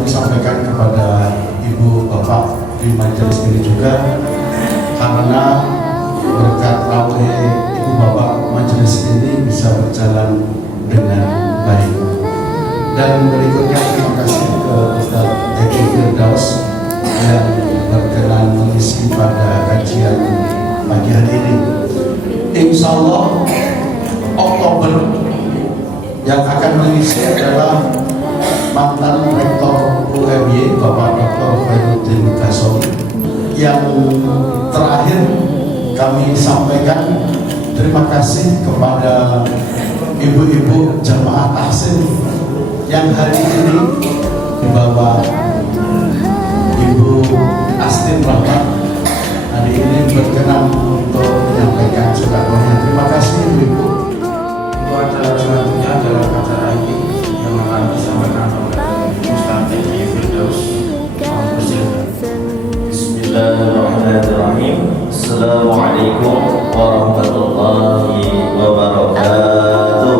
kami sampaikan kepada ibu bapak di majelis ini juga, karena berkat rawuh ibu bapak majelis ini bisa berjalan dengan baik. Dan berikutnya terima kasih ke Ustaz Eki Firdaus yang berkenan mengisi pada kajian pagi hari ini. Insya Allah Oktober yang akan mengisi adalah mantan Rektor UMY Bapak Dr. Khairuddin Ghazali. Yang terakhir kami sampaikan terima kasih kepada ibu-ibu jamaah tahsin yang hari ini dibawa Ibu Astin Rahmat hari ini berkenan untuk menyampaikan sodakohnya. Terima kasih ibu-ibu. Untuk acara selanjutnya adalah acara ini yang akan disampaikan oleh Ustaz Eki Firdaus. Bismillahirrahmanirrahim. Assalamualaikum warahmatullahi wabarakatuh.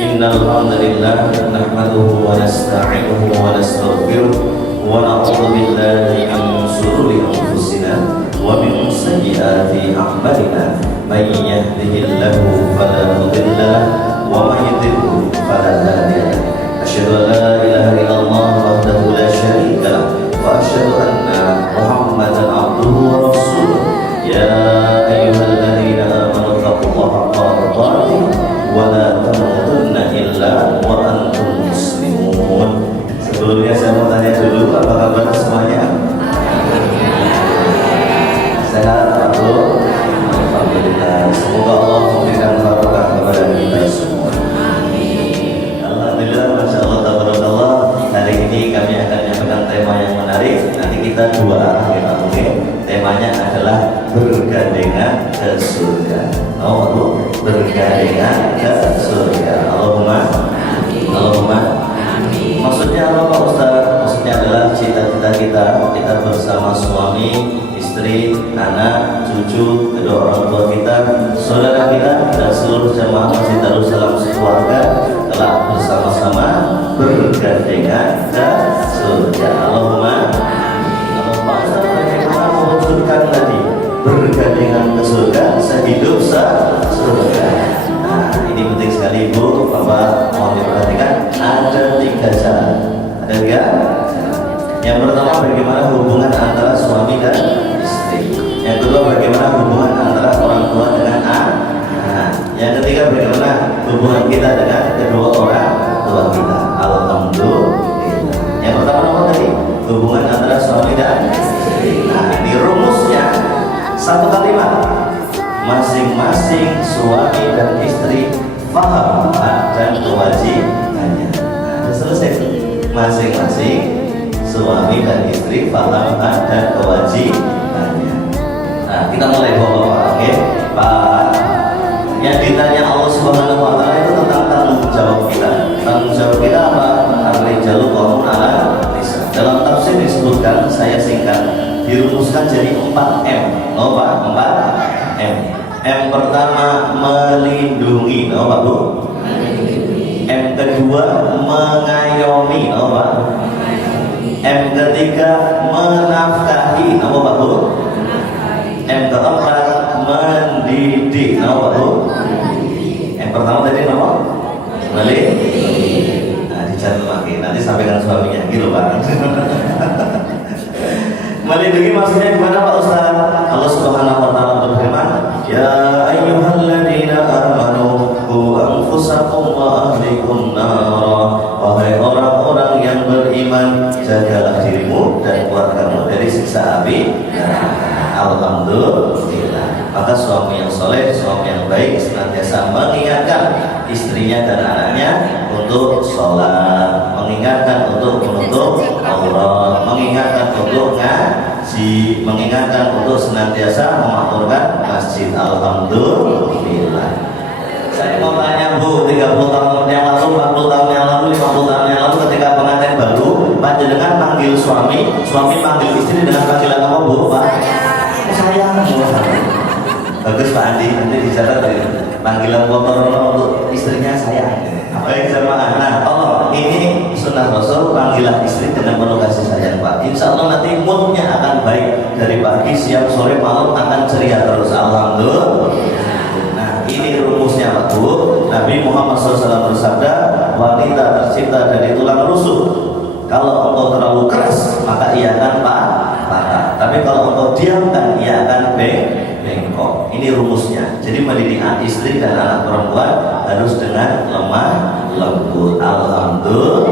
Innal hamdalillah nahmaduhu wa nasta'inuhu wa nastaghfiruh wa na'udzu billahi min shururi anfusina wa min sayyiati a'malina. May yahdihillahu fala mudilla lahu wa may yudlil fala hadiya lahu. Asyhadu an la ilaha illallah wahdahu la syarika lahu wa asyhadu anna Muhammadan abduhu wa rasuluh. Ya ayyuhalladzina amanu taqullaha haqqa tuqatih wa la tamutunna illa wa antum muslimun. Sebelumnya saya mau tanya dulu, apa kabar semuanya? Sehat, Pak Bu? Alhamdulillah. Semoga Allah memberikan barokah kepada kita semua. Alhamdulillah, masya Allah, tabarakallah. Hari ini kami akan menyampaikan tema yang menarik. Nanti kita dua arah kita mungkin. Temanya adalah bergandengan ke surga. Oh, Bu, bergandengan ke surga. Allahumma, Allahumma. Maksudnya apa Pak Ustaz? Maksudnya adalah cita-cita kita bersama suami, istri, anak, cucu, kedua orang tua kita, saudara kita, dan seluruh jamaah Masjid Darussalam sekeluarga telah bersama-sama bergandengan ke surga. Allahumma. Kalau Pak Ustaz bagaimana mewujudkan tadi bergandengan ke surga, sehidup surga. Nah, ini penting sekali Bu, Bapak, mohon diperhatikan. Ada 3 cara. Ada 3. Yang pertama, bagaimana hubungan antara suami dan istri. Yang kedua, bagaimana hubungan antara orang tua dengan anak. Yang ketiga, bagaimana hubungan kita dengan kedua orang tua kita. Alhamdulillah. Yang pertama apa tadi? Hubungan antara suami dan istri. Nah, ini rumusnya 1 kalimat. Masing-masing suami dan istri paham hak dan kewajibannya. Nah, selesai. Masing-masing suami dan istri paham hak dan kewajibannya. Nah, kita mulai bapak-bapak, oke? Pak, yang ditanya Allah Subhanahu Wa Taala itu tentang tanggung jawab kita. Tanggung jawab kita apa? Ar-rijalu qawwamun 'ala nisa. Dalam tafsir disebutkan, saya singkat, dirumuskan jadi 4M. Oh Pak, 4M. M pertama melindungi, oh Pak Bu. M kedua mengayomi, oh Pak. M ketiga menafkahi, oh Pak Bu. M keempat mendidik, oh Pak Bu. M pertama tadi apa? Melindungi. Nah, dicatat lagi, nanti sampaikan suaminya, gitu Pak. Melindungi maksudnya gimana Pak Ustaz? Allah Subhanahu Wa Taala berfirman, ya ayyuhalladzina amanu qu anfusakum wa ahlikum nara. Wahai orang-orang yang beriman, jagalah dirimu dan keluargamu dari siksa api neraka. Alhamdulillah. Maka suami yang soleh, suami yang baik senantiasa mengingatkan istrinya dan anaknya untuk sholat, mengingatkan untuk menutup aurat, mengingatkan untuk ngaji, mengingatkan untuk senantiasa memakmurkan masjid. Alhamdulillah. Saya mau tanya Bu, 30 tahun yang lalu, 40 tahun yang lalu, 50 tahun yang lalu ketika pengantin baru, panjenengan panggil suami, suami panggil istri dengan panggilan apa Bu? Pak? Sayang. Bagus Pak Andi, nanti dicatat ya. Panggilan kotor untuk istrinya sayang. Baik jamaah. Nah, Allah ini sunnah Rasul, panggilan istri dengan penuh kasih sayang Pak. Insya Allah nanti moodnya akan baik dari pagi, siang, sore, malam akan ceria terus. Alhamdulillah. Nah, ini rumusnya Pak Bu. Nabi Muhammad SAW bersabda, wanita tercipta dari tulang rusuk. Kalau engkau terlalu keras, maka ia akan patah. Tapi kalau engkau diamkan, ia akan bengkok. Ini rumusnya. Jadi mendidik istri dan anak perempuan harus dengan lemah lembut. Alhamdulillah.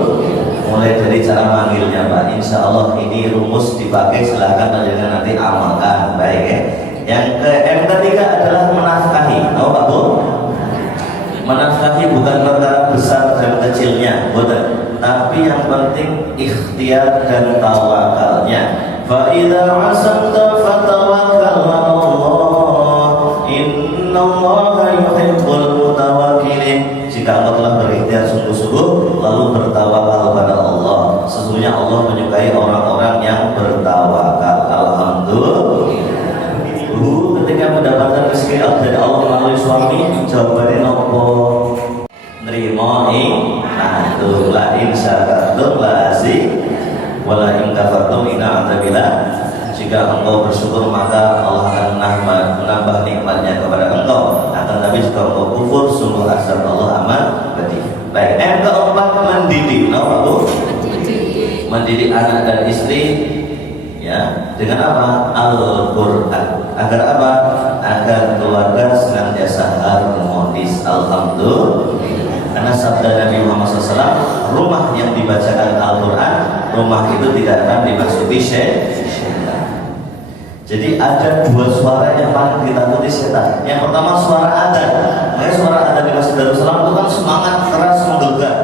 Mulai dari cara manggilnya Pak. Insya Allah ini rumus dipakai, silahkan dengan nanti amalkan. Baik ya. Yang ketiga adalah menafkahi. Tahu Pak Bu? Menafkahi bukan perkara besar dan kecilnya, bukan. Tapi yang penting ikhtiar dan tawakalnya. Fa idza asabta fatawakkal 'ala Allah. Innallaha yuhibbul mutawakkilin. Jika engkau telah berikhtiar sungguh-sungguh lalu bertawakal pada Allah, sesungguhnya Allah menyukai orang-orang yang bertawakal. Alhamdulillah. Ibu ketika mendapatkan rezeki dari Allah melalui suami, jawabannya nopo? Nerima nah itu la in syakartum la azi wala in kafartum inna adzabillah. Jika engkau bersyukur maka Allah akan menambah nikmatnya kepada engkau. Akan tapi jika engkau kufur sungguh azab Allah amat pedih. Baik, yang keempat mendidik. Nah, Bu? Mendidik anak dan istri ya dengan apa? Al-Qur'an. Agar apa? Agar keluarga senantiasa harmonis. Alhamdulillah. Karena sabda Nabi Muhammad SAW, rumah yang dibacakan Al-Quran, rumah itu tidak akan dimasuki syaitan. Jadi ada dua suara yang paling ditakuti setan. Yang pertama suara adzan. Makanya suara adzan di Masjid Darussalam itu kan semangat keras menggelegar.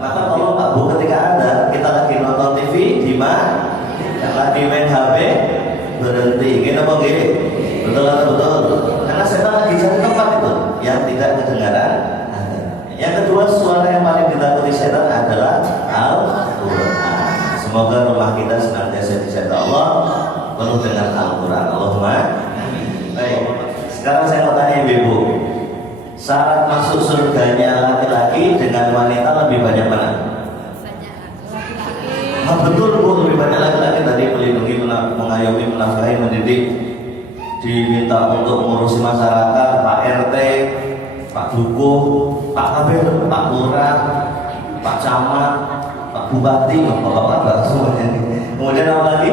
Maka kalau Pak Bu ketika ada kita lagi nonton TV di mana, lagi main HP, berhenti. Gini apa gini? Betul atau betul? Karena setan lagi cari tempat itu yang tidak kedengaran. Yang kedua suara yang paling ditakuti setan adalah Al-Quran. Semoga rumah kita senantiasa dijaga Allah penuh dengan Al-Quran. Allahumma. Baik. Sekarang saya mau tanya Ibu, syarat masuk surganya laki-laki dengan wanita lebih banyak mana? Betul Bu, lebih banyak laki-laki tadi melindungi, mengayomi, menafkahi, mendidik, diminta untuk mengurusi masyarakat, Pak RT, Pak Dukuh, Pak Kabir, Pak Lurah, Pak Camat, Pak Bupati, bapak-bapak semuanya. Kemudian apa lagi?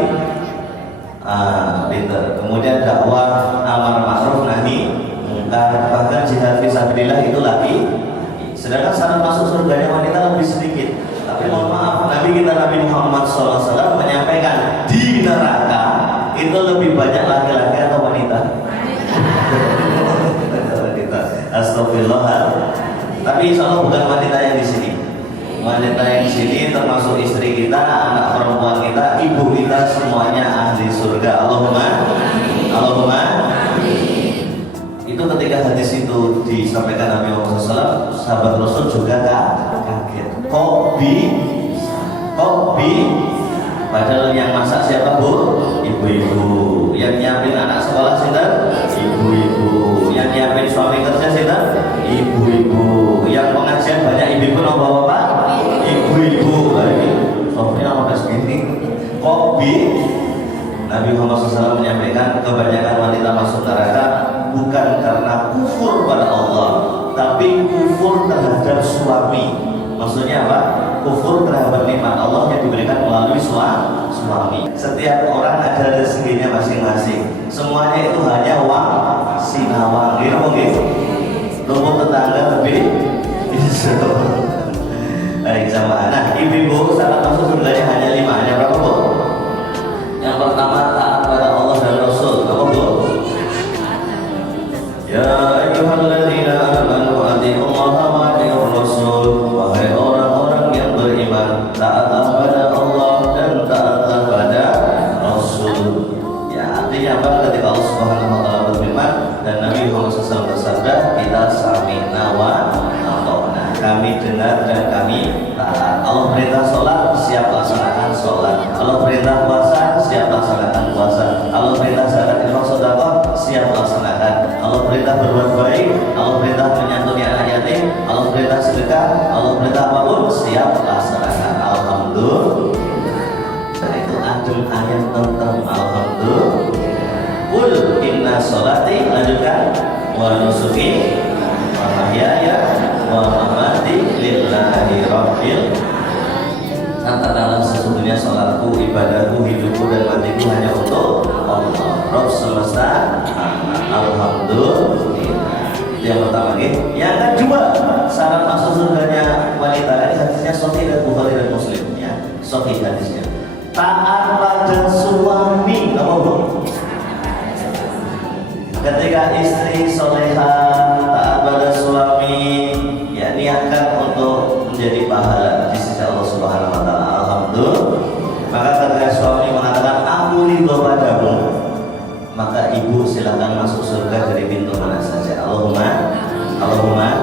Pinter. Kemudian dakwah amar ma'ruf nahi mungkar, bahkan jihad fisabilillah itu lagi. Sedangkan syarat masuk surganya wanita lebih sedikit. Tapi mohon maaf, Nabi kita Nabi Muhammad SAW menyampaikan di neraka itu lebih banyak laki-laki atau wanita? Astagfirullah. Tapi insya Allah bukan wanita yang di sini. Wanita yang di sini termasuk istri kita, anak perempuan kita, ibu kita semuanya ahli surga. Allahumma. Allahumma. Itu ketika hadis itu disampaikan Nabi Muhammad SAW, sahabat Rasul juga kaget. Kopi. Padahal yang masak siapa Bu? Ibu-ibu. Yang nyiapin anak sekolah siapa? Ibu-ibu. Yang nyiapin suami kerja siapa? Ibu-ibu. Yang pengajian banyak ibu-ibu nopo bapak? Ibu-ibu. Lagi. Soalnya apa segini? Kopi. Nabi Muhammad SAW menyampaikan kebanyakan wanita masuk neraka bukan karena kufur pada Allah, tapi kufur terhadap suami. Maksudnya apa? Kufur terhadap nikmat Allah yang diberikan melalui suami. Setiap orang ada rezekinya masing-masing. Semuanya itu hanya sinawang. Gitu mungkin. Lumpur tetangga lebih. Baik sama. Nah, ibu-ibu saat masuk surganya hanya 5. Hanya berapa Bu? Yang pertama taat pada Allah dan Rasul. Apa Bu? Ya ayyuhalladzina amanu atiiullaha wa atiiur rasul. Wahai orang-orang yang beriman, taatlah pada Allah dan taatlah pada Rasul. Ya, artinya apa? Ketika Allah Subhanahu wa taala berfirman dan Nabi Muhammad SAW bersabda, kita sami'na wa ata'na. Kami dengar dan kami taat. Allah perintah sholat, siap laksanakan sholat. Allah perintah puasa, siap laksanakan puasa. perintah berbuat baik, Allah perintah menyantuni anak yatim, Allah perintah sedekah, Allah perintah apapun siap laksanakan. Alhamdulillah. Dan itu adem ayat tentang alhamdulillah. Qul inna sholati, lanjutkan, wa nusuki wa mahyaya wa mamati lillahi rabbil. Katakanlah sesungguhnya sholatku, ibadahku, hidupku dan matiku hanya untuk Allah, Rabb semesta. Alhamdulillah. Itu yang pertama. Yang kedua, syarat masuk surganya wanita, ini hadisnya Sahih dan Bukhari dan Muslim ya. Sahih hadisnya. Taat pada suami, kamu bu. Ketika istri soleha taat pada suami, ya niatkan untuk menjadi pahala di sisi Allah Subhanahu Wa Taala. Alhamdulillah. Maka ketika suami mengatakan aku ridho padamu, maka ibu silakan masuk surga dari pintu mana saja. Allahumma, Allahumma.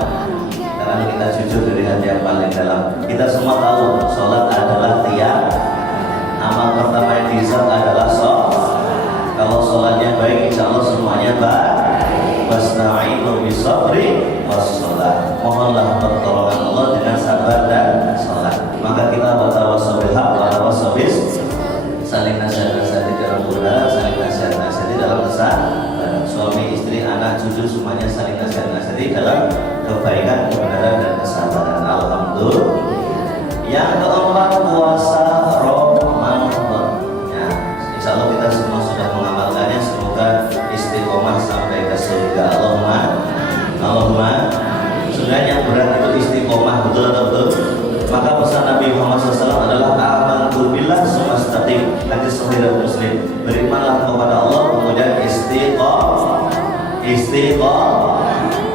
Karena kita jujur dari hati yang paling dalam. Kita semua tahu sholat adalah tiap. Amal pertama yang dihisab adalah sholat. Kalau sholatnya baik, insya Allah semuanya baik. Wasta'inu bisabri wassalah. Mohonlah pertolongan Allah dengan sabar dan sholat. Maka kita watawassaw bil haqq wa watawassaw bis, saling nasihat-nasihati dalam kebenaran, saling nasihat-nasihati dalam kesabaran. Suami, istri, anak, cucu semuanya saling nasihat-nasihati dalam kebaikan, kebenaran dan kesabaran. Alhamdulillah. Yang keempat, puasa Ramadan. Ya, insya Allah kita semua sudah mengamalkannya. Semoga istiqomah sampai ke surga. Allahumma, Allahumma. Sebenarnya yang berat itu istiqomah, betul atau betul? Maka pesan Nabi Muhammad SAW adalah amantu billah sumastaqim. Hadis Sahih dan Muslim. Berimanlah kepada Allah, kemudian istiqomah.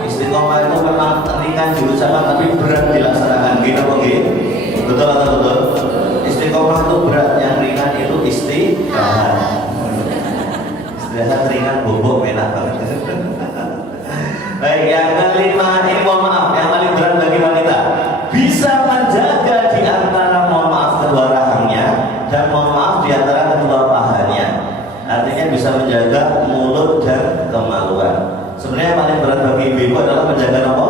Istiqomah itu memang ringan diucapkan tapi berat dilaksanakan. Gitu begitu. Betul atau betul? Istiqomah itu berat, yang ringan itu istirahat. Istirahat ringan, bobok enak banget. Baik, yang kelima, ini mohon maaf, yang paling berat bagi wanita, bisa menjaga di antara mohon maaf kedua rahangnya dan mohon maaf di antara kedua pahanya. Artinya bisa menjaga mulut dan kemaluan. Sebenarnya yang paling berat bagi ibu adalah menjaga apa?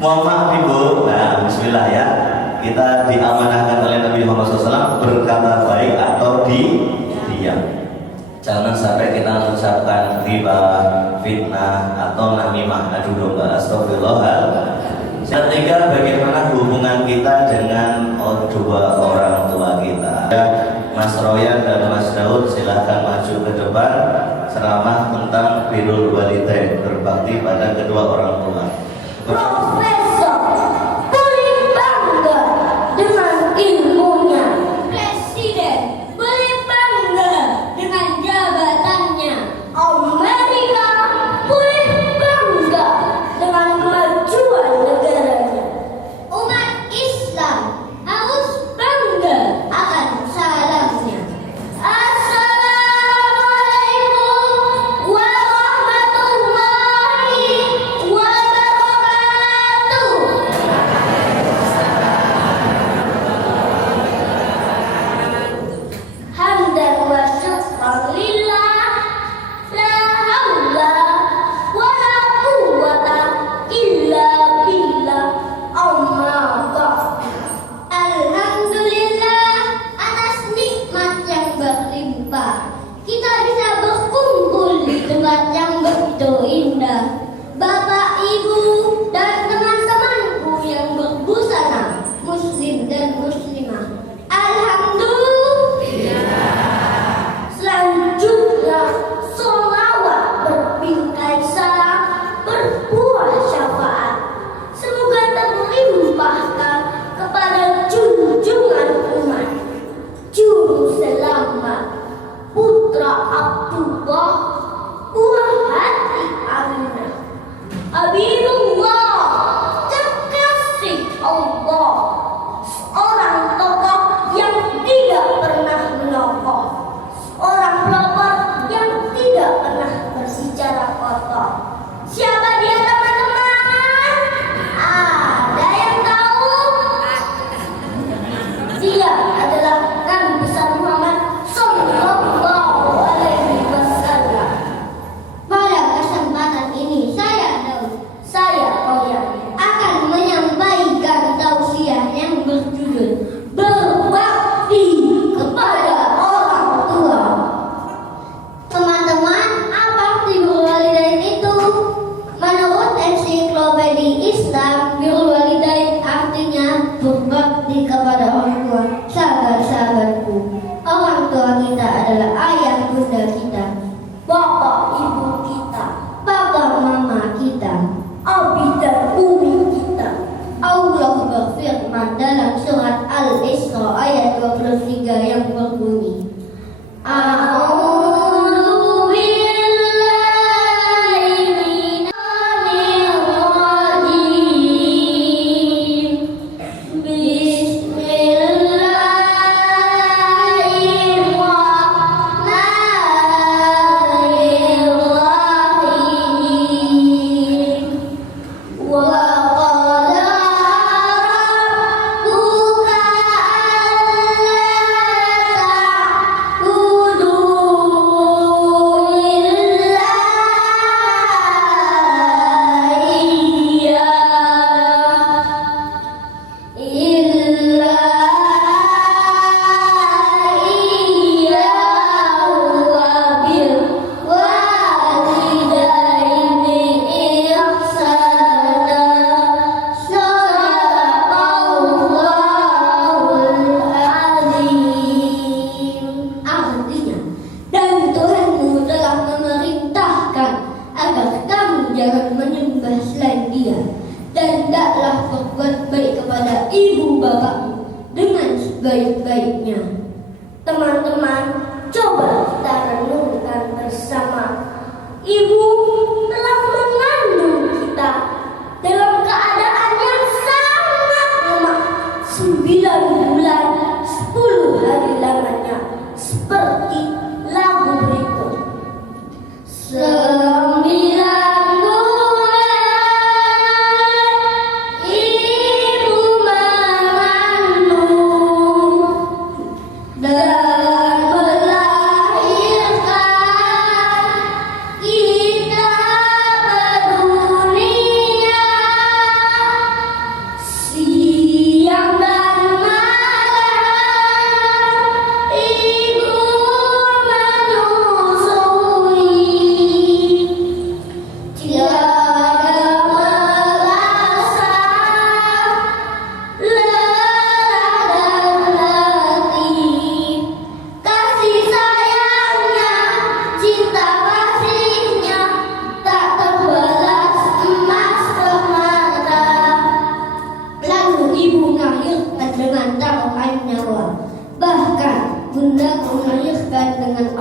Mohon maaf ibu. Nah, bismillah ya. Kita diamanahkan oleh Nabi Muhammad SAW berkata baik atau diam. Jangan sampai kita mengucapkan riba, fitnah atau namimah, adu domba. Astagfirullahaladzim. Ketiga, bagaimana hubungan kita dengan dua orang tua kita. Mas Royan dan Mas Daud silahkan maju ke depan ceramah tentang birrul walidain, berbakti pada kedua orang tua. Profesor boleh bangga dengan ilmunya. Presiden boleh bangga dengan jabatannya. Amerika boleh bangga dengan kemajuan negaranya. Umat Islam harus bangga akan salamnya. Assalamualaikum warahmatullahi wabarakatuh. Hamdan wa syukran lillah, la haula wa la quwwata illa billah. Amma ba'd. Alhamdulillah atas nikmat yang berlimpah, kita bisa berkumpul di tempat yang begitu indah. Bapak, Ibu, dan teman-temanku yang berbusana, muslim dan muslimah, alhamdulillah. Selanjutnya, sholawat berbingkai salam berbuah syafaat, semoga terlimpahkan kepada junjungan umat, juru selamat, putra Abdullah, buah hati Aminah, Habibullah, kekasih Allah, seorang tokoh yang tidak pernah menyokong, seorang pelopor yang tidak pernah berbicara kotor. Siapa dia teman-teman? Ada yang tahu? Dia adalah Nabi besar Muhammad Sallallahu Alaihi Wasallam. Pada kesempatan ini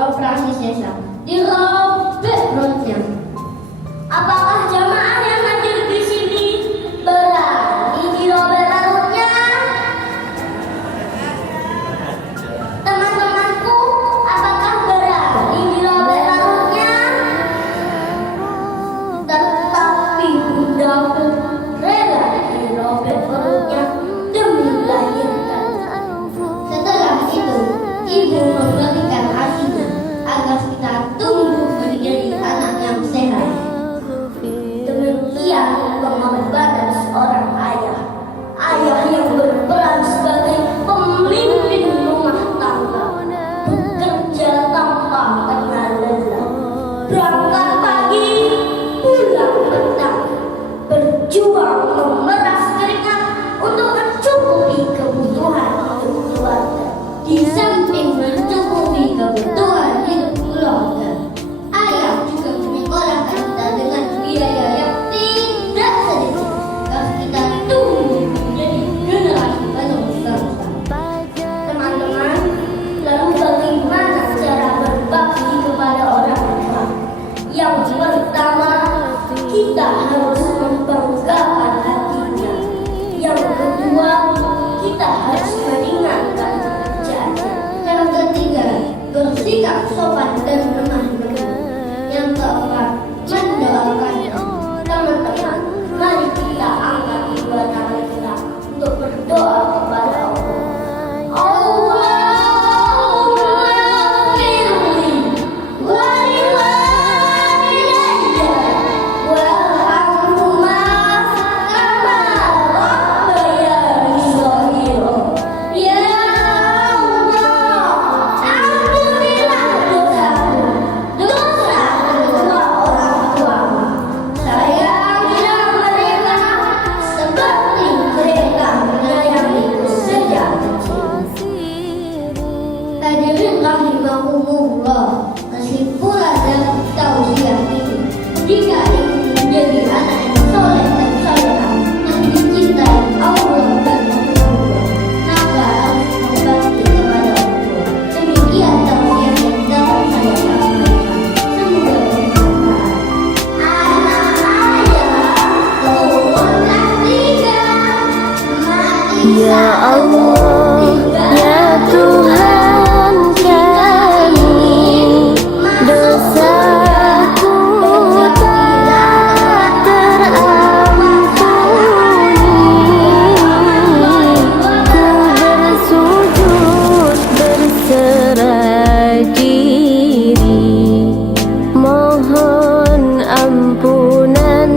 operasi sesar, dirobek perutnya. Apakah jamaah yang hadir di sini berani dirobek perutnya? Teman-temanku, apakah berani dirobek perutnya? Tetapi bundaku rela dirobek perutnya demi melahirkan. Setelah itu, ibu memberikan asinya agar kita tumbuh menjadi anak yang sehat. Demikian pengorbanan seorang ayah. Ayah yang berperan sebagai pemimpin rumah tangga, bekerja tanpa kenal lelah, berangkat pagi, pulang petang, berjuang memeras keringat untuk mencukupi kebutuhan hidup keluarga. Di samping mencukupi kebutuhan hidup keluarga, ayah juga menyekolahkan kita dengan biaya yang tidak sedikit agar kita tumbuh menjadi generasi penerus bangsa. Teman-teman, lalu bagaimana cara berbakti kepada orang tua? Yang pertama, kita harus membanggakan hatinya. Yang kedua, kita harus meringankan pekerjaannya. Yang ketiga, bersikap sopan dan lemah lembut. Yang keempat, mendoakannya. Teman-teman, mari kita angkat kedua tangan kita untuk berdoa kepada Allah. Allahumma firli waliwalidayya warhamhuma kama rabbayani shaghira. Ya Allah, ampunilah dosaku, dosa kedua orang tuaku. Sayangilah mereka seperti mereka menyayangiku sejak kecil. Hadirin rahimahumullah, kesimpulan dari tausiah ini, jika ingin menjadi anak yang soleh dan salehah yang dicintai Allah dan Rasulullah, maka harus berbakti kepada Allah. Demikian tausiah yang dapat saya sampaikan. Semoga bermanfaat. Anak ayah turunlah tiga, mati Ya Allah, ya Tuhan kami, dosaku tak terampuni. Ku bersujud berserah diri, mohon ampunan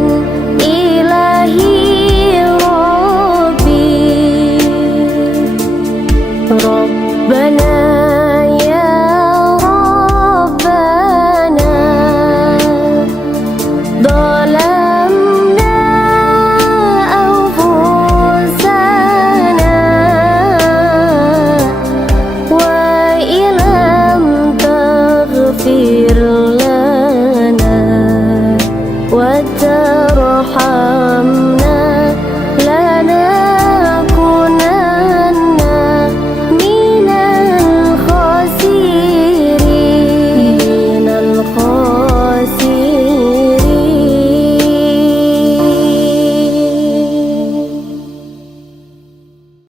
Ilahi Rabbi. Rabbana ya Rabbana, zalamna anfusana wa illam taghfir